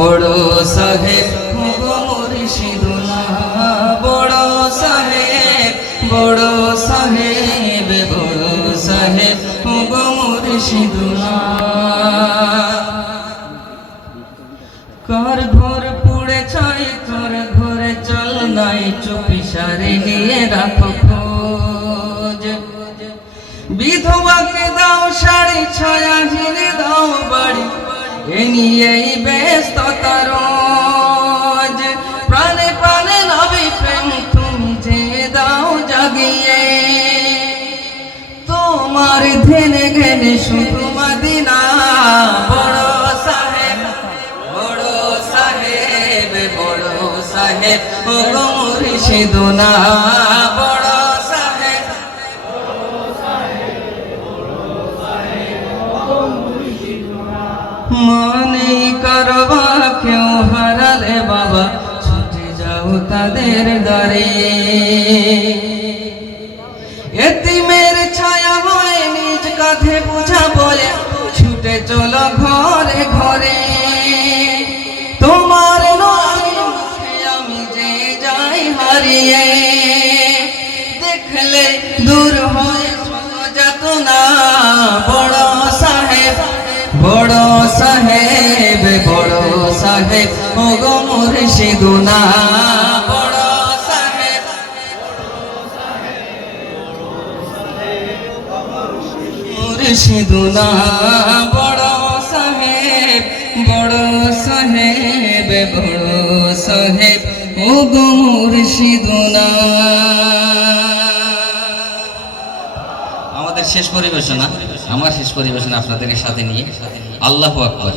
বড় সাহেব গো মুর্শিদুনা, বড় সাহেব, বড় সাহেব, বড় সাহেব গো মুর্শিদুনা। কার ঘর পুড়ে ছাই, কার ঘরে চল নাই, চুপি সারে নিয়ে রাখো খোঁজ। বিধবাকে দাও শাড়ি, ছায়াহীন দাও বাড়ি, এ নিয়েই ব্যস্ততা রোজ। প্রাণে প্রাণে নবী প্রেম তুমি যে দাও জাগিয়ে, তোমার ধ্যানে জ্ঞানে শুধু মদিনা। বড় সাহেব, বড় সাহেব, বড় সাহেব ও গো মুর্শিদুনা, বড় সাহেব, মনে করবা কেউ হারালে বাবা, ছুটে যাও তাদের দ্বারে। এতিমের ছায়া হয়ে নিজ কাঁধে বোঝা বলে, ছুটে চলো ঘরে ঘরে। তোমার নূরের মুখে আমি যে যাই হারিয়ে, দেখলে দূর হয়ে যাতনা। বড় সাহেব, বড় সাহেব, বড় সাহেব ও গো মুর্শিদুনা, বড় সাহেব, মুর্শিদুনা, বড় সাহেব, বড় সাহেব, বড় সাহেব ও গো মুর্শিদুনা। আমাদের শেষ পরিবেশনা, আমার শেষ পরিবেশনা আপনাদের সাথে নিয়ে। আল্লাহু আকবার।